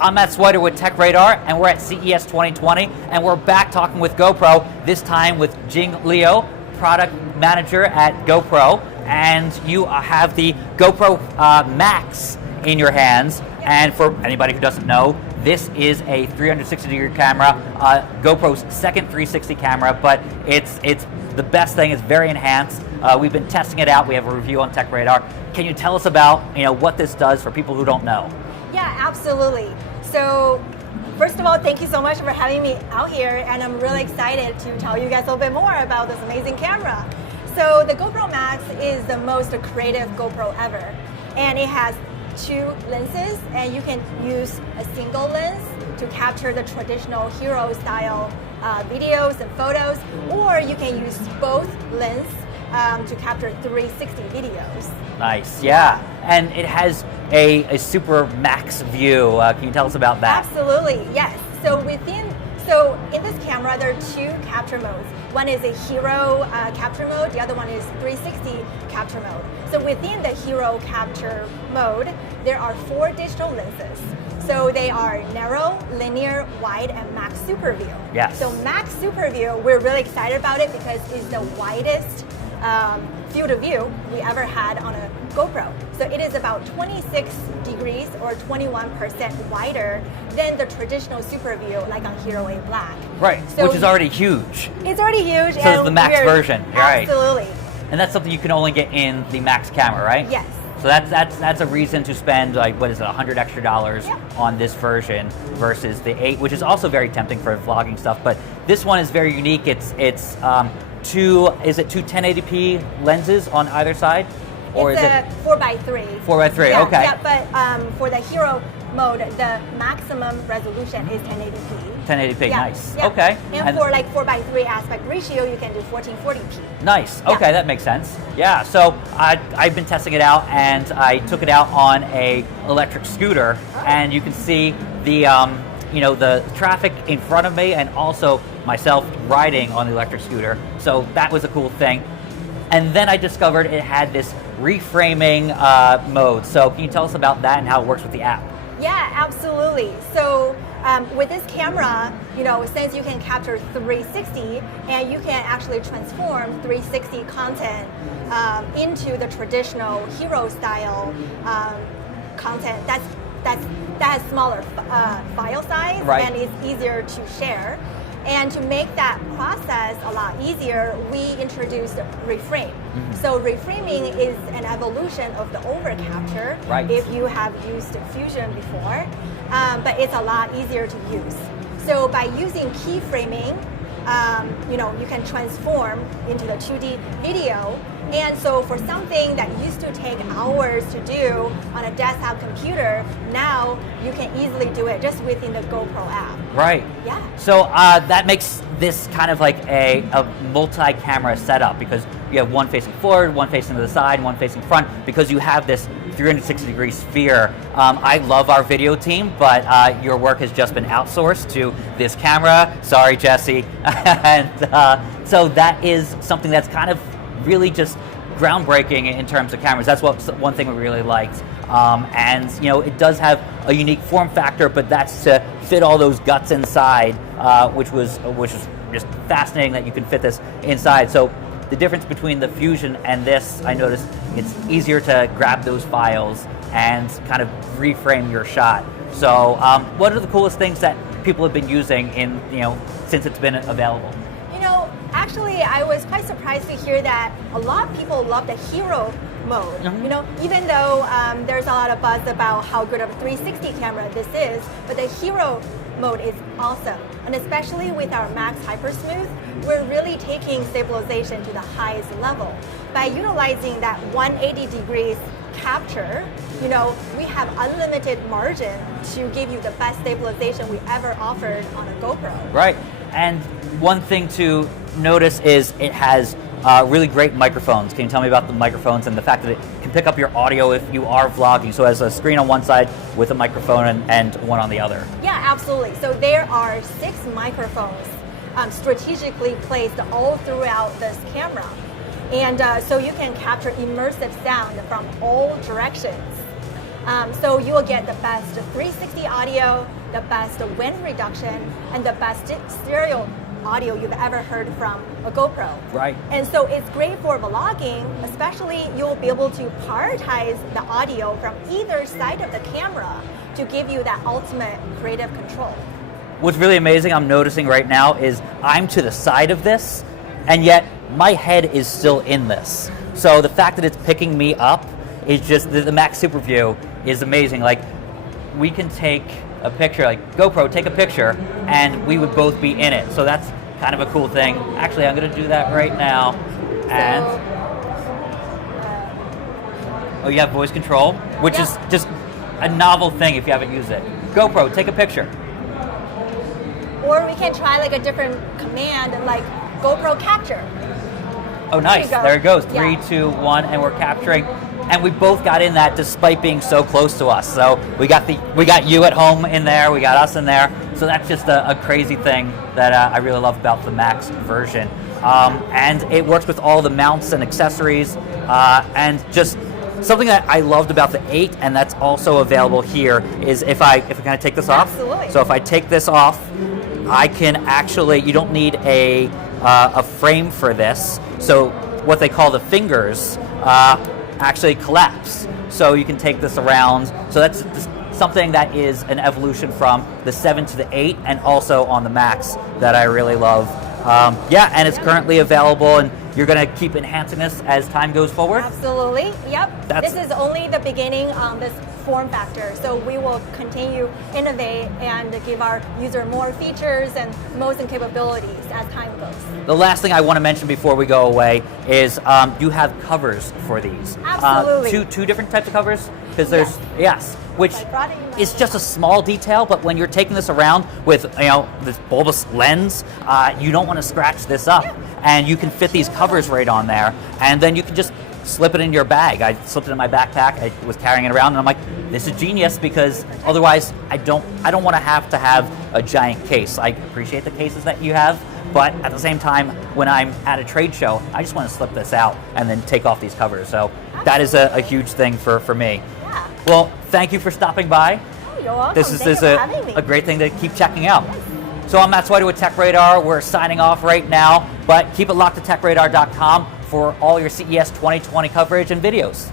I'm Matt Swider with TechRadar, and we're at CES 2020, and we're back talking with GoPro, this time with Jing Liu, product manager at GoPro, and you have the GoPro Max in your hands. And for anybody who doesn't know, this is a 360-degree camera, GoPro's second 360 camera, but it's the best thing. It's very enhanced. We've been testing it out. We have a review on TechRadar. Can you tell us about what this does for people who don't know? Yeah, absolutely. So first of all, thank you so much for having me out here, and I'm really excited to tell you guys a little bit more about this amazing camera. So the GoPro Max is the most creative GoPro ever, and it has two lenses, and you can use a single lens to capture the traditional hero style videos and photos, or you can use both lenses to capture 360 videos. Nice, yeah. And it has a super max view. Can you tell us about that? Absolutely, yes. So in this camera, there are two capture modes. One is a hero capture mode, the other one is 360 capture mode. So within the hero capture mode, there are 4 digital lenses. So they are narrow, linear, wide, and max super view. Yes. So max super view, we're really excited about it because it's the widest field of view we ever had on a GoPro. So it is about 26 degrees or 21% wider than the traditional super view like on Hero A Black. Right, so which is already huge. It's already huge. So it's the Max version, right? Absolutely. And that's something you can only get in the Max camera, right? Yes. So that's a reason to spend like, what is it, $100 extra Yep. on this version versus the 8, which is also very tempting for vlogging stuff. But this one is very unique. It's two 1080p lenses on either side, or it's is a it 4x3? 4x3? Yeah, okay. Yeah, but for the hero mode, the maximum resolution is 1080p. 1080p, Yeah, nice. yeah. Okay. And for like 4x3 aspect ratio, you can do 1440p. Nice. Yeah. Okay, that makes sense. Yeah. So I've been testing it out, and I took it out on a electric scooter, and you can see the the traffic in front of me, and also myself riding on the electric scooter. So that was a cool thing. And then I discovered it had this reframing mode. So can you tell us about that and how it works with the app? Yeah, absolutely. So with this camera, since you can capture 360 and you can actually transform 360 content into the traditional hero style content, that has smaller file size, right, and it's easier to share. And to make that process a lot easier, we introduced Reframe. Mm-hmm. So reframing is an evolution of the overcapture, right, if you have used Fusion before, but it's a lot easier to use. So by using keyframing, you can transform into the 2D video. And so for something that used to take hours to do on a desktop computer, now you can easily do it just within the GoPro app. Right. Yeah. So that makes this kind of like a multi-camera setup, because you have one facing forward, one facing to the side, one facing front, because you have this 360-degree sphere. I love our video team, but your work has just been outsourced to this camera. Sorry, Jesse. And so that is something that's kind of really just groundbreaking in terms of cameras. That's one thing we really liked. And it does have a unique form factor, but that's to fit all those guts inside, which was just fascinating that you can fit this inside. So the difference between the Fusion and this, I noticed it's easier to grab those files and kind of reframe your shot. So what are the coolest things that people have been using since it's been available? Actually, I was quite surprised to hear that a lot of people love the hero mode. Mm-hmm. Even though there's a lot of buzz about how good of a 360 camera this is, but the hero mode is awesome. And especially with our Max Hypersmooth, we're really taking stabilization to the highest level. By utilizing that 180 degrees capture, we have unlimited margin to give you the best stabilization we ever offered on a GoPro. Right. And one thing to notice is it has really great microphones. Can you tell me about the microphones and the fact that it can pick up your audio if you are vlogging? So it has a screen on one side with a microphone and one on the other. Yeah, absolutely. So there are 6 microphones strategically placed all throughout this camera. And so you can capture immersive sound from all directions. So you will get the best 360 audio, the best wind reduction, and the best stereo audio you've ever heard from a GoPro. Right. And so it's great for vlogging, especially you'll be able to prioritize the audio from either side of the camera to give you that ultimate creative control. What's really amazing I'm noticing right now is I'm to the side of this, and yet my head is still in this. So the fact that it's picking me up is just, the Max Super View is amazing. Like, we can take a picture, like GoPro, take a picture, and we would both be in it. So that's kind of a cool thing. Actually, I'm gonna do that right now. And, oh, you have voice control, which is just a novel thing if you haven't used it. GoPro, take a picture. Or we can try like a different command, like GoPro capture. Oh, nice. There it goes. 3, Yeah. 2, 1, and we're capturing. And we both got in that despite being so close to us. So we got you at home in there, we got us in there. So that's just a crazy thing that I really love about the Max version. And it works with all the mounts and accessories, and just something that I loved about the 8, and that's also available here, is if I kind of take this off. Absolutely. So if I take this off, I can actually, you don't need a frame for this. So what they call the fingers actually collapse. So you can take this around. So that's something that is an evolution from the 7 to the 8, and also on the Max that I really love. Yeah, and it's currently available, and you're going to keep enhancing this as time goes forward? Absolutely, yep. This is only the beginning on this form factor, so we will continue innovate and give our user more features and modes and capabilities as time goes. The last thing I want to mention before we go away is you have covers for these. Absolutely. Two different types of covers? Because there's, yes, which is just a small detail, but when you're taking this around with this bulbous lens, you don't want to scratch this up. Yeah. And you can fit these covers right on there, and then you can just slip it in your bag. I slipped it in my backpack, I was carrying it around, and I'm like, this is genius, because otherwise I don't want to have a giant case. I appreciate the cases that you have, but at the same time, when I'm at a trade show, I just want to slip this out and then take off these covers. So that is a huge thing for me. Yeah. Well, thank you for stopping by. Oh, you're welcome. This Thank is you for having me. a great thing to keep checking out. So I'm Matt Swider with TechRadar. We're signing off right now, but keep it locked to TechRadar.com for all your CES 2020 coverage and videos.